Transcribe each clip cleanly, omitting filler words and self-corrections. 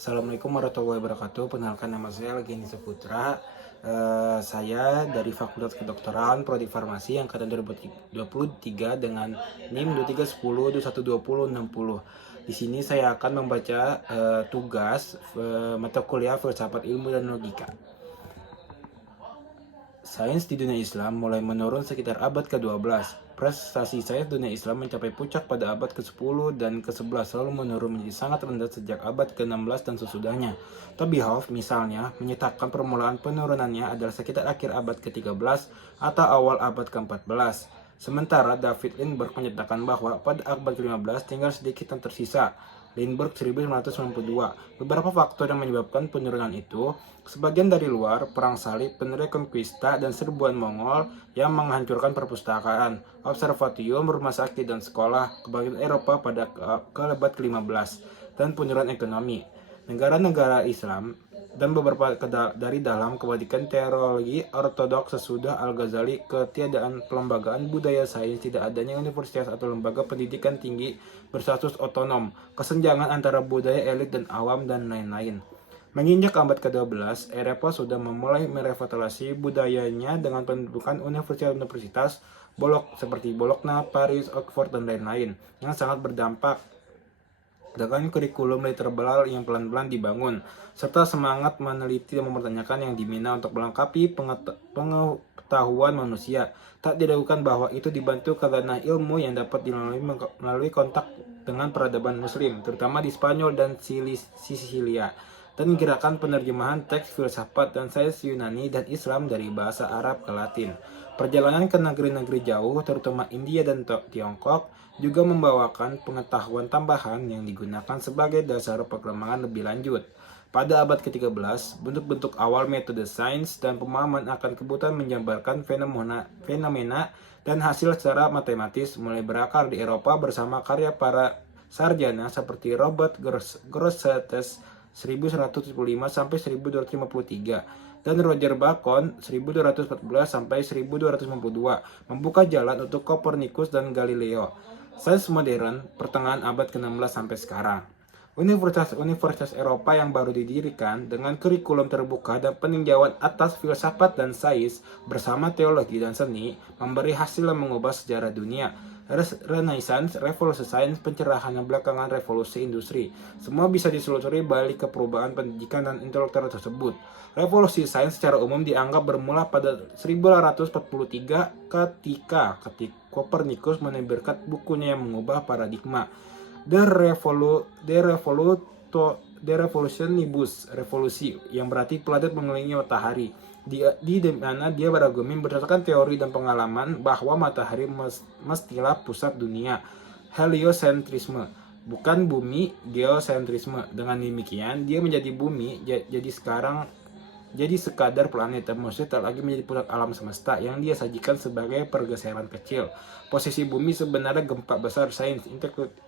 Assalamualaikum warahmatullahi wabarakatuh. Perkenalkan, nama saya Legeni Saputra. Saya dari Fakultas Kedokteran Prodi Farmasi angkatan 2023 dengan NIM 2310212060. Di sini saya akan membaca tugas mata kuliah Filsafat Ilmu dan Logika. Sains di dunia Islam mulai menurun sekitar abad ke-12. Prestasi sains dunia Islam mencapai puncak pada abad ke-10 dan ke-11, lalu menurun menjadi sangat rendah sejak abad ke-16 dan sesudahnya. Tobihoff misalnya menyatakan permulaan penurunannya adalah sekitar akhir abad ke-13 atau awal abad ke-14. Sementara David Lindbergh menyatakan bahwa pada abad ke-15 tinggal sedikit yang tersisa. Lindbergh 1992. Beberapa faktor yang menyebabkan penurunan itu, sebagian dari luar, perang salib, Reconquista, dan serbuan Mongol yang menghancurkan perpustakaan, observatorium, rumah sakit, dan sekolah ke bagian Eropa pada abad ke-15, dan penurunan ekonomi. Negara-negara Islam dan beberapa dari dalam kebatikan teologi ortodoks sesudah Al-Ghazali, ketiadaan pelembagaan budaya sains, tidak adanya universitas atau lembaga pendidikan tinggi berstatus otonom, kesenjangan antara budaya elit dan awam, dan lain-lain. Menginjak abad ke-12, Eropa sudah memulai merevitalisasi budayanya dengan pembentukan universitas-universitas seperti Bologna, Paris, Oxford, dan lain-lain, yang sangat berdampak dengan kurikulum literal yang pelan-pelan dibangun, serta semangat meneliti dan mempertanyakan yang dimina untuk melengkapi pengetahuan manusia. Tak diragukan bahwa itu dibantu karena ilmu yang dapat dilalui melalui kontak dengan peradaban Muslim, terutama di Spanyol dan Sisilia, dan gerakan penerjemahan teks filsafat dan sains Yunani dan Islam dari bahasa Arab ke Latin. Perjalanan ke negeri-negeri jauh, terutama India dan Tiongkok, juga membawakan pengetahuan tambahan yang digunakan sebagai dasar perkembangan lebih lanjut. Pada abad ke-13, bentuk-bentuk awal metode sains dan pemahaman akan kebutuhan menjabarkan fenomena dan hasil secara matematis mulai berakar di Eropa bersama karya para sarjana seperti Robert Grosseteste 1175 sampai 1253 dan Roger Bacon 1214 sampai 1252 membuka jalan untuk Copernicus dan Galileo. Sains modern pertengahan abad ke-16 sampai sekarang. Universitas-universitas Eropa yang baru didirikan dengan kurikulum terbuka dan peninjauan atas filsafat dan sains bersama teologi dan seni memberi hasil yang mengubah sejarah dunia. Renaissance, revolusi sains, pencerahan yang belakangan revolusi industri. Semua bisa ditelusuri balik ke perubahan pendidikan dan intelektual tersebut. Revolusi sains secara umum dianggap bermula pada 1843 ketika Copernicus menerbitkan bukunya yang mengubah paradigma The Revolutionibus, revolusi, yang berarti planet mengelilingi matahari, di mana dia berargumen berdasarkan teori dan pengalaman bahwa matahari mestilah pusat dunia, heliocentrisme, bukan bumi, geosentrisme. Dengan demikian, dia menjadi bumi jadi sekadar planet, dan manusia tak lagi menjadi pusat alam semesta yang dia sajikan sebagai pergeseran kecil. Posisi bumi sebenarnya gempa besar sains,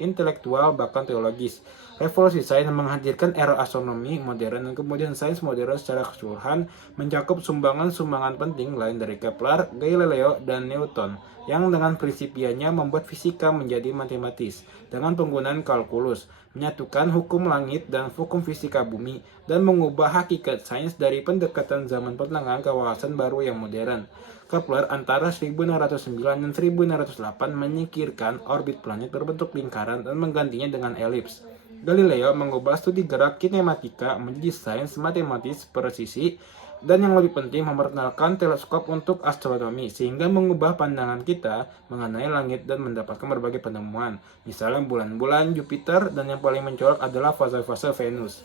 intelektual, bahkan teologis. Revolusi sains menghadirkan era astronomi modern dan kemudian sains modern secara keseluruhan, mencakup sumbangan-sumbangan penting lain dari Kepler, Galileo, dan Newton, yang dengan prinsipianya membuat fisika menjadi matematis dengan penggunaan kalkulus, menyatukan hukum langit dan hukum fisika bumi, dan mengubah hakikat sains dari pendekatan zaman pertengahan ke wawasan baru yang modern. Kepler antara 1609 dan 1608 menyingkirkan orbit planet berbentuk lingkaran dan menggantinya dengan elips. Galileo mengubah studi gerak kinematika menjadi sains matematis presisi, dan yang lebih penting memperkenalkan teleskop untuk astronomi sehingga mengubah pandangan kita mengenai langit dan mendapatkan berbagai penemuan, misalnya bulan-bulan Jupiter, dan yang paling mencolok adalah fase-fase Venus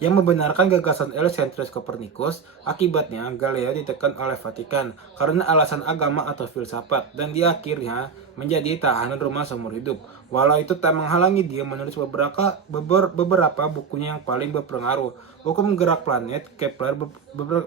yang membenarkan gagasan heliocentris Copernicus. Akibatnya, Galileo ditekan oleh Vatikan karena alasan agama atau filsafat, dan dia akhirnya menjadi tahanan rumah seumur hidup. Walau itu tak menghalangi dia menulis beberapa bukunya yang paling berpengaruh. Hukum gerak planet, Kepler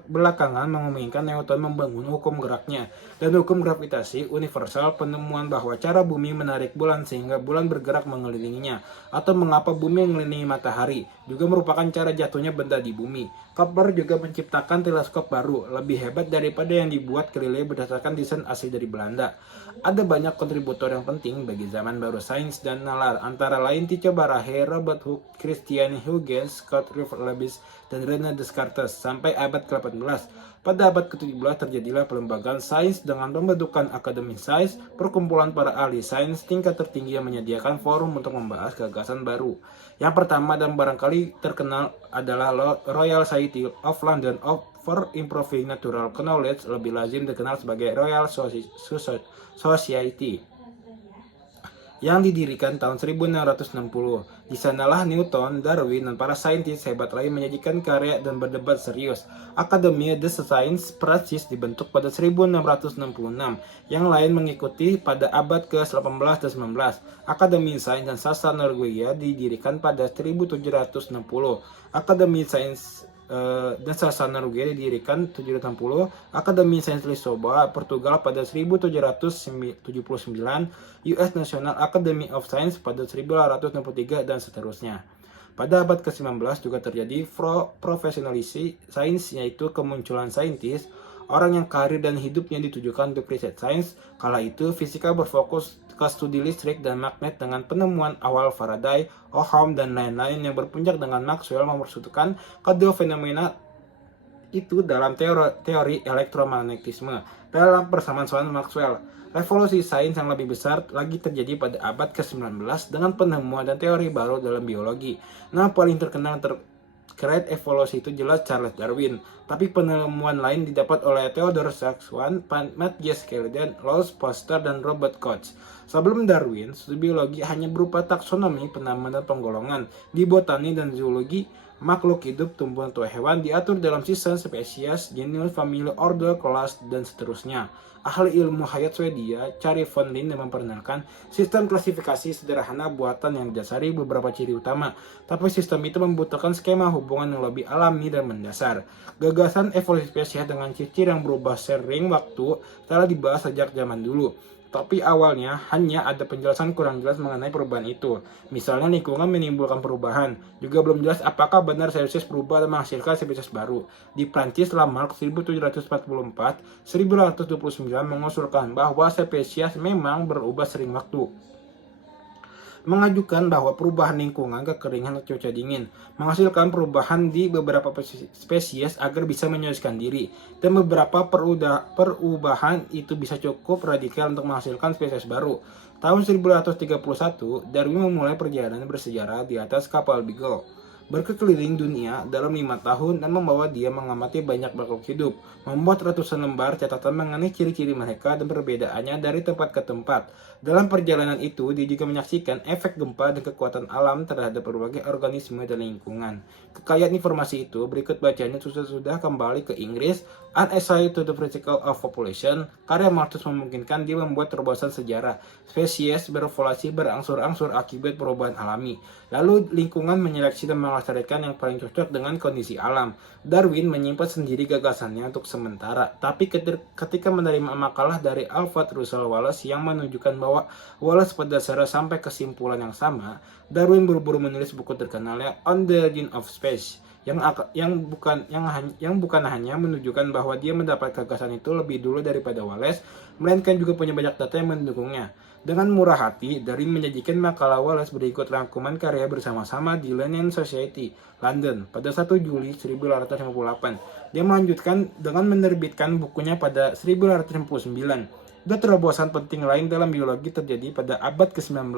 belakangan menginginkan Newton membangun hukum geraknya, dan hukum gravitasi universal, penemuan bahwa cara bumi menarik bulan sehingga bulan bergerak mengelilinginya, atau mengapa bumi mengelilingi matahari, juga merupakan cara jatuhnya benda di bumi. Kepler juga menciptakan teleskop baru, lebih hebat daripada yang dibuat Galileo berdasarkan desain asli dari Belanda. Ada banyak kontribusi kontributor yang penting bagi zaman baru sains dan nalar, antara lain Tycho Brahe, Robert Hooke, Christian Huygens, Scott Leibniz, dan René Descartes sampai abad ke-18. Pada abad ke-17 terjadilah pelembagaan sains dengan pembentukan Akademi Sains, perkumpulan para ahli sains tingkat tertinggi yang menyediakan forum untuk membahas gagasan baru. Yang pertama dan barangkali terkenal adalah Royal Society of London for Improving Natural Knowledge, lebih lazim dikenal sebagai Royal Society, yang didirikan tahun 1660. Di sanalah Newton, Darwin, dan para saintis hebat lain menyajikan karya dan berdebat serius. Akademi The Science Prancis dibentuk pada 1666. Yang lain mengikuti pada abad ke-18 dan 19. Akademi Sains dan Sastra Norwegia didirikan pada 1760. Akademi Sains dan Sastra Norwegia didirikan 760, Akademi Sains Lisboa, Portugal pada 1779, US National Academy of Science pada 1863, dan seterusnya. Pada abad ke-19 juga terjadi profesionalisasi sains, yaitu kemunculan saintis, orang yang karir dan hidupnya ditujukan untuk riset sains. Kala itu fisika berfokus ke studi listrik dan magnet dengan penemuan awal Faraday, Ohm, dan lain-lain yang berpuncak dengan Maxwell mempersatukan kedua fenomena itu dalam teori elektromagnetisme. Dalam persamaan Maxwell, revolusi sains yang lebih besar lagi terjadi pada abad ke-19 dengan penemuan dan teori baru dalam biologi. Nah, paling terkenal terkait evolusi itu jelas Charles Darwin, tapi penemuan lain didapat oleh Theodore Saxon, Matthias Kelden, Louis Pasteur, dan Robert Koch. Sebelum Darwin, studi biologi hanya berupa taksonomi, penamaan dan penggolongan. Di botani dan zoologi, makhluk hidup, tumbuhan atau hewan diatur dalam season, spesies, genus, famili, order, kelas, dan seterusnya. Ahli ilmu hayat Swedia, Kari von Linde, memperkenalkan sistem klasifikasi sederhana buatan yang didasari beberapa ciri utama, tapi sistem itu membutuhkan skema hubungan yang lebih alami dan mendasar. Gagasan evolusi spesies dengan ciri-ciri yang berubah seiring waktu telah dibahas sejak zaman dulu. Tapi awalnya hanya ada penjelasan kurang jelas mengenai perubahan itu. Misalnya lingkungan menimbulkan perubahan. Juga belum jelas apakah benar spesies berubah dan menghasilkan spesies baru. Di Prancis, Lamarck 1744-1829 mengusulkan bahwa spesies memang berubah sering waktu, mengajukan bahwa perubahan lingkungan, kekeringan, atau cuaca dingin menghasilkan perubahan di beberapa spesies agar bisa menyesuaikan diri, dan beberapa perubahan itu bisa cukup radikal untuk menghasilkan spesies baru. Tahun 1831, Darwin memulai perjalanan bersejarah di atas kapal Beagle, berkeliling dunia dalam 5 tahun dan membawa dia mengamati banyak makhluk hidup, membuat ratusan lembar catatan mengenai ciri-ciri mereka dan perbedaannya dari tempat ke tempat. Dalam perjalanan itu, dia juga menyaksikan efek gempa dan kekuatan alam terhadap berbagai organisme dan lingkungan. Kekayaan informasi itu berikut bacanya sudah kembali ke Inggris. An Essay to the Principle of Population, karya Malthus, memungkinkan dia membuat terobosan sejarah. Spesies berevolusi berangsur-angsur akibat perubahan alami. Lalu lingkungan menyeleksi dan melestarikan yang paling cocok dengan kondisi alam. Darwin menyimpan sendiri gagasannya untuk sementara, tapi ketika menerima makalah dari Alfred Russel Wallace yang menunjukkan bahwa Wallace pada dasarnya sampai kesimpulan yang sama, Darwin buru-buru menulis buku terkenalnya On the Origin of Species, yang bukan hanya menunjukkan bahwa dia mendapat gagasan itu lebih dulu daripada Wallace, melainkan juga punya banyak data yang mendukungnya. Dengan murah hati, Darwin menyajikan makalah Wallace berikut rangkuman karya bersama-sama di Linnean Society, London, pada 1 Juli 1858. Dia melanjutkan dengan menerbitkan bukunya pada 1859. Dan terobosan penting lain dalam biologi terjadi pada abad ke-19,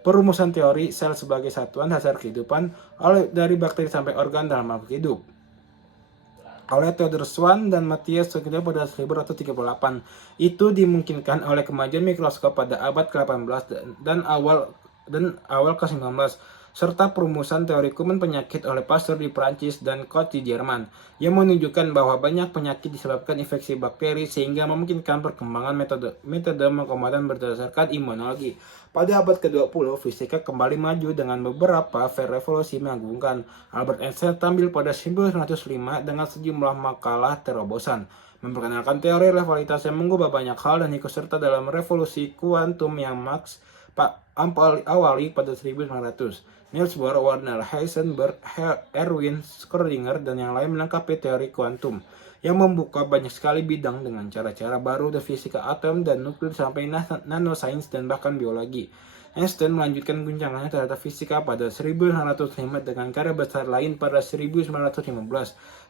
perumusan teori sel sebagai satuan dasar kehidupan dari bakteri sampai organ dalam makhluk hidup oleh Theodor Schwann dan Matthias Vogel pada 1838. Itu dimungkinkan oleh kemajuan mikroskop pada abad ke-18 dan awal ke-19, serta perumusan teori kuman penyakit oleh Pasteur di Prancis dan Koch di Jerman, yang menunjukkan bahwa banyak penyakit disebabkan infeksi bakteri sehingga memungkinkan perkembangan metode pengobatan berdasarkan imunologi. Pada abad ke-20, fisika kembali maju dengan beberapa revolusi mengagumkan. Albert Einstein tampil pada 1905 dengan sejumlah makalah terobosan, memperkenalkan teori relativitas yang mengubah banyak hal dan ikut serta dalam revolusi kuantum yang Max awali pada 1900. Niels Bohr, Werner Heisenberg, Erwin Schrödinger, dan yang lain melengkapi teori kuantum. yang membuka banyak sekali bidang dengan cara-cara baru dari fisika atom dan nuklir sampai nanosains dan bahkan biologi. Einstein melanjutkan guncangannya terhadap fisika pada 1905 dengan karya besar lain pada 1915,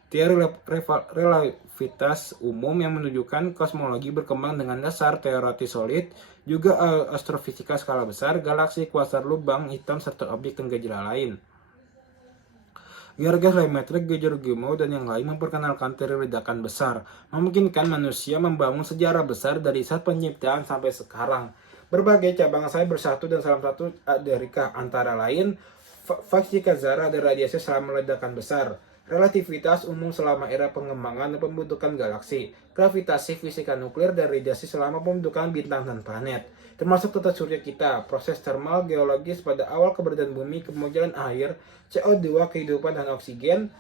teori relativitas umum yang menunjukkan kosmologi berkembang dengan dasar teori solid, juga astrofisika skala besar, galaksi, kuasar, lubang hitam, serta objek dan gejala lain. Georges Lemaitre, Georges Gamow, dan yang lain memperkenalkan teori ledakan besar, memungkinkan manusia membangun sejarah besar dari saat penciptaan sampai sekarang. Berbagai cabang sayap bersatu dan salah satu dari antara lain fisika zarah dan radiasi selama ledakan besar, relativitas umum selama era pengembangan dan pembentukan galaksi, gravitasi, fisika nuklir, dan radiasi selama pembentukan bintang dan planet, termasuk tata surya kita, proses termal geologis pada awal keberadaan bumi, kemunculan air, CO2, kehidupan dan oksigen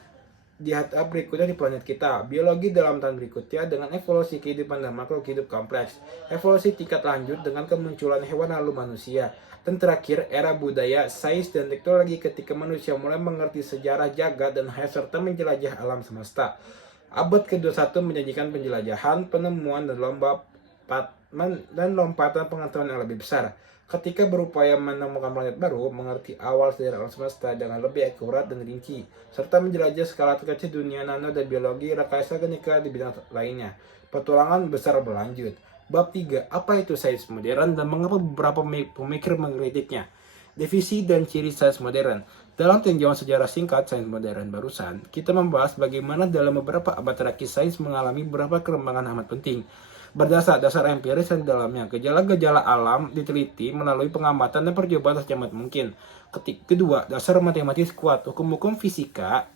di tahap berikutnya di planet kita, biologi dalam tahap berikutnya dengan evolusi kehidupan dan makhluk hidup kompleks, evolusi tingkat lanjut dengan kemunculan hewan lalu manusia, dan terakhir era budaya, sains, dan teknologi ketika manusia mulai mengerti sejarah jagat dan hayat serta menjelajah alam semesta. Abad ke-21 menjanjikan penjelajahan, penemuan, dan lompatan pengetahuan yang lebih besar. Ketika berupaya menemukan planet baru, mengerti awal sejarah alam semesta dengan lebih akurat dan rinci, serta menjelajah skala terkecil dunia nano dan biologi, rekayasa genetika di bidang lainnya. Petualangan besar berlanjut. Bab 3. Apa itu sains modern dan mengapa beberapa pemikir mengkritiknya? Definisi dan ciri sains modern. Dalam tinjauan sejarah singkat sains modern barusan, kita membahas bagaimana dalam beberapa abad terakhir sains mengalami beberapa perkembangan amat penting. Berdasar empiris dan dalamnya, gejala-gejala alam diteliti melalui pengamatan dan percobaan secepat mungkin. Kedua, dasar matematis kuat. Hukum-hukum fisika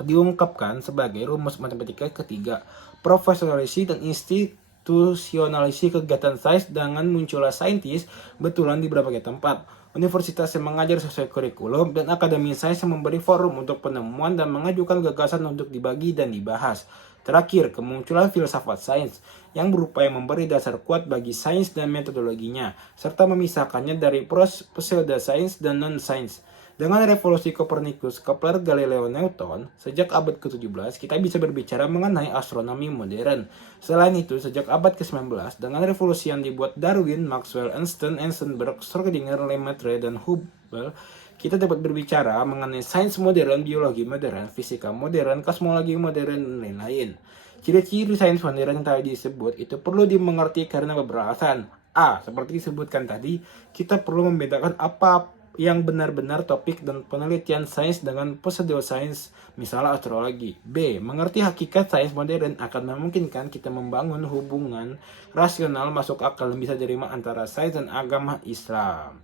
diungkapkan sebagai rumus matematika. Ketiga, profesionalisasi dan institusionalisasi kegiatan sains dengan munculnya saintis betulan di berbagai tempat. Universitas yang mengajar sesuai kurikulum dan akademi sains yang memberi forum untuk penemuan dan mengajukan gagasan untuk dibagi dan dibahas. Terakhir, kemunculan filsafat sains yang berupaya memberi dasar kuat bagi sains dan metodologinya, serta memisahkannya dari pseudosains dan non-sains. Dengan revolusi Copernicus, Kepler, Galileo, Newton, sejak abad ke-17, kita bisa berbicara mengenai astronomi modern. Selain itu, sejak abad ke-19, dengan revolusi yang dibuat Darwin, Maxwell, Einstein, Heisenberg, Schrödinger, Lemaitre, dan Hubble, kita dapat berbicara mengenai sains modern, biologi modern, fisika modern, kosmologi modern, dan lain-lain. Ciri-ciri sains modern yang tadi disebut itu perlu dimengerti karena beberapa alasan. A. Seperti disebutkan tadi, kita perlu membedakan apa yang benar-benar topik dan penelitian sains dengan pseudosains, misalnya astrologi. B. Mengerti hakikat sains modern akan memungkinkan kita membangun hubungan rasional masuk akal yang bisa diterima antara sains dan agama Islam.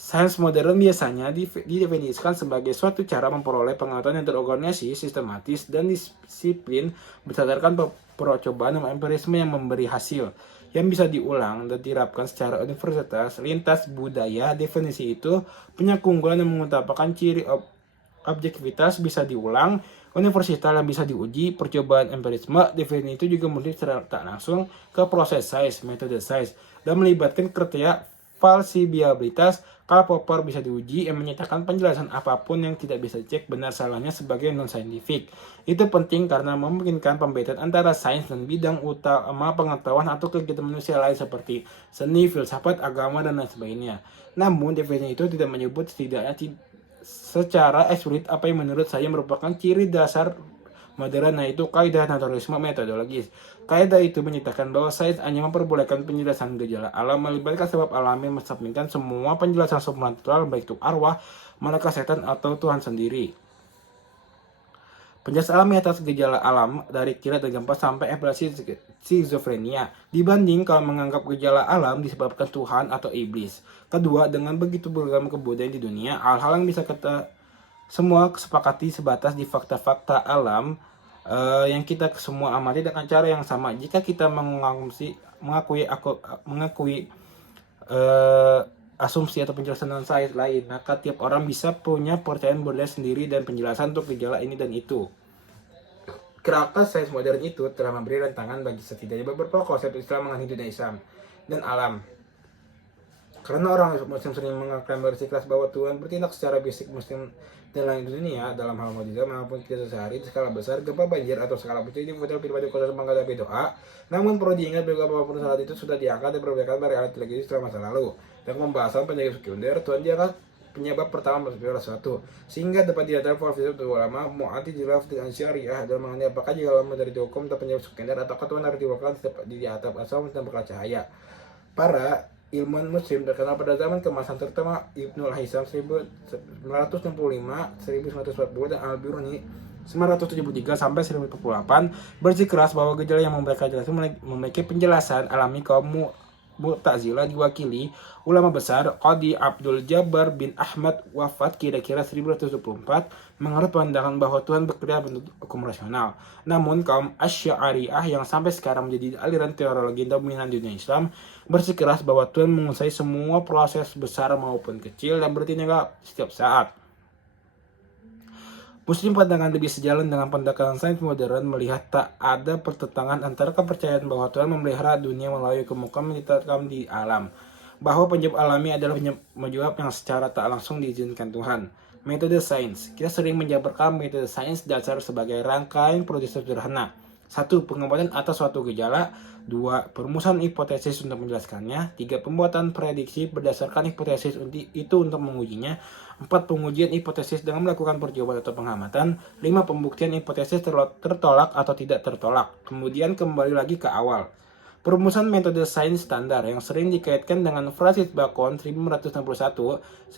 Sains modern biasanya didefinisikan sebagai suatu cara memperoleh pengetahuan yang terorganisasi, sistematis, dan disiplin berdasarkan percobaan dan empirisme yang memberi hasil, yang bisa diulang dan diterapkan secara universitas lintas budaya. Definisi itu punya keunggulan yang mengutamakan ciri objektivitas bisa diulang, universitas yang bisa diuji, percobaan empirisme. Definisi itu juga murni secara tak langsung ke proses sains, metode sains, dan melibatkan kriteria falsifiabilitas. Karl Popper bisa diuji yang menyatakan penjelasan apapun yang tidak bisa cek benar salahnya sebagai non-saintifik. Itu penting karena memungkinkan pembedaan antara sains dan bidang utama pengetahuan atau kegiatan manusia lain seperti seni, filsafat, agama, dan lain sebagainya. Namun, definisi itu tidak menyebut setidaknya secara eksplisit apa yang menurut saya merupakan ciri dasar modern, yaitu kaidah naturalisme metodologis. Kaidah itu menyatakan bahwa sains hanya memperbolehkan penjelasan gejala alam melibatkan sebab alami, mensampingkan semua penjelasan supranatural baik itu arwah, malaikat, setan, atau Tuhan sendiri. Penjelasan alami atas gejala alam dari kilat dan gempa sampai epilepsi skizofrenia dibanding kalau menganggap gejala alam disebabkan Tuhan atau iblis. Kedua, dengan begitu beragam kebudayaan di dunia, hal-hal yang bisa kita semua kesepakati sebatas di fakta-fakta alam yang kita semua amati dengan cara yang sama. Jika kita mengakui asumsi atau penjelasan non-sains lain, maka tiap orang bisa punya percayaan berdasar sendiri dan penjelasan untuk gejala ini dan itu. Kerangka sains modern itu telah memberi rantangan bagi setidaknya beberapa konsep Islam mengenai dunia Islam dan alam. Karena orang Muslim sering mengaklaim bersikeras bahwa Tuhan bertindak secara fisik Muslim dalam dunia, dalam hal mukjizat maupun kisah sehari skala besar, gempa, banjir, atau skala kecil di model pribadi khusus menghadapi doa. Namun perlu diingat bahwa apapun saat itu sudah diangkat dan diperbolehkan dari alat televisi setelah masa lalu. Dan pembahasan penyakit sekunder, Tuhan diangkat penyebab pertama segala sesuatu, sehingga dapat dihadap filsuf ulama mu'ati jilaf dengan syariah dalam mengenai apakah jika lama dari hukum atau penyebab sekunder atau Tuhan harus diwakilkan di atap asal dan berkah cahaya. Para ilmuwan Muslim terkenal pada zaman kemasan terutama Ibnul Haisam 1965-1940 dan Al-Biruni 973 sampai 1048 bersikeras bahwa gejala yang memberikan jelas memiliki penjelasan alami kaum Mu'tazilah diwakili ulama besar Qadi Abdul Jabbar bin Ahmad wafat kira-kira 1224 menurut pandangan bahwa Tuhan bekerja bentuk hukum rasional. Namun kaum Asy'ariyah yang sampai sekarang menjadi aliran teologi dominan di dunia Islam bersikeras bahwa Tuhan menguasai semua proses besar maupun kecil dan bertindak setiap saat. Muslim pandangan lebih sejalan dengan pendekatan sains modern melihat tak ada pertentangan antara kepercayaan bahwa Tuhan memelihara dunia melalui hukum-hukum yang ditetapkan di alam, bahwa penyebab alami adalah penyebab yang secara tak langsung diizinkan Tuhan. Metode sains. Kita sering menjabarkan metode sains dasar sebagai rangkaian proses sederhana. 1. Pengamatan atas suatu gejala. 2. Perumusan hipotesis untuk menjelaskannya. 3. Pembuatan prediksi berdasarkan hipotesis itu untuk mengujinya. 4. Pengujian hipotesis dengan melakukan percobaan atau pengamatan. 5. Pembuktian hipotesis tertolak atau tidak tertolak. Kemudian kembali lagi ke awal. Perumusan metode sains standar yang sering dikaitkan dengan Francis Bacon 1561-1926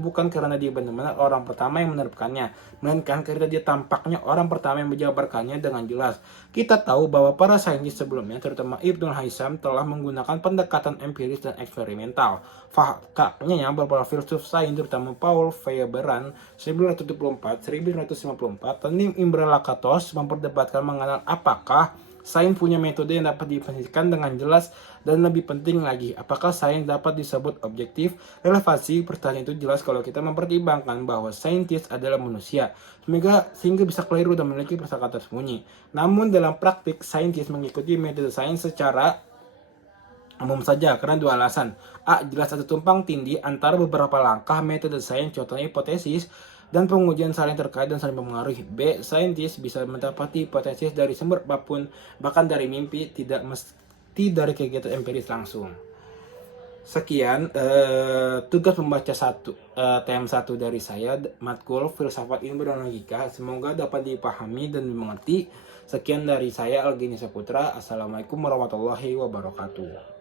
bukan karena dia benar-benar orang pertama yang menerapkannya, melainkan karena dia tampaknya orang pertama yang menjabarkannya dengan jelas. Kita tahu bahwa para saintis sebelumnya, terutama Ibnul Haisam, telah menggunakan pendekatan empiris dan eksperimental. Faktanya beberapa filsuf sains, terutama Paul Feyerabend 1974-1954 dan Imre Lakatos memperdebatkan mengenai apakah sains punya metode yang dapat didefinisikan dengan jelas, dan lebih penting lagi, apakah sains dapat disebut objektif? Relevansi pertanyaan itu jelas kalau kita mempertimbangkan bahwa saintis adalah manusia, sehingga bisa keliru dan memiliki prasangka tersembunyi. Namun dalam praktik, saintis mengikuti metode sains secara umum saja karena dua alasan. A. Jelas ada tumpang tindih antara beberapa langkah metode sains, contohnya hipotesis, dan pengujian saling terkait dan saling mempengaruhi. B. Saintis bisa mendapati hipotesis dari sumber apapun, bahkan dari mimpi, tidak mesti dari kegiatan empiris langsung. Sekian tugas membaca TM1 dari saya, matkul filsafat ilmu dan logika. Semoga dapat dipahami dan dimengerti. Sekian dari saya, Algini Saputra. Assalamualaikum warahmatullahi wabarakatuh.